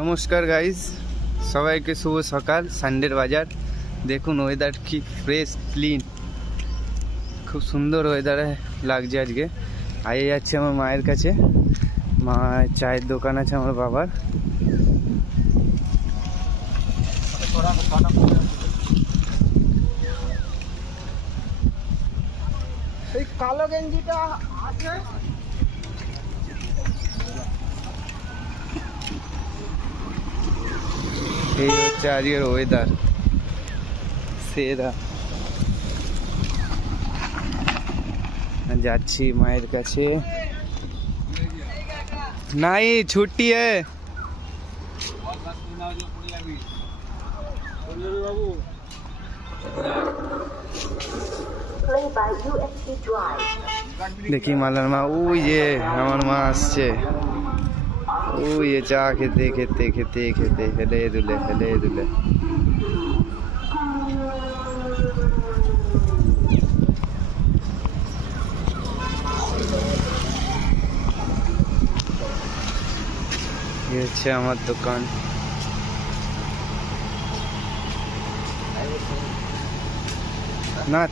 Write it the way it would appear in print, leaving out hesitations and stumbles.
নমস্কার গাইজ, সবাইকে শুভ সকাল। সানডের বাজার দেখুন, ওয়েদার কি ফ্রেশ ক্লিন, খুব সুন্দর ওয়েদারে লাগছে আজকে। আগে যাচ্ছি আমার মায়ের কাছে, মা চায়ের দোকান আছে আমার বাবার। এই কালো গেঞ্জিটা আছে। এই হচ্ছে আজকের ওয়েদার সেরা। যাচ্ছি মায়ের কাছে। নাই ছুটি দেখি মালার মা, ওই যে আমার মা আসছে, ওই যে চা খেতে খেতে খেতে খেতে হেলে দুলে হেলে দুলে। এই হচ্ছে আমার দোকান। না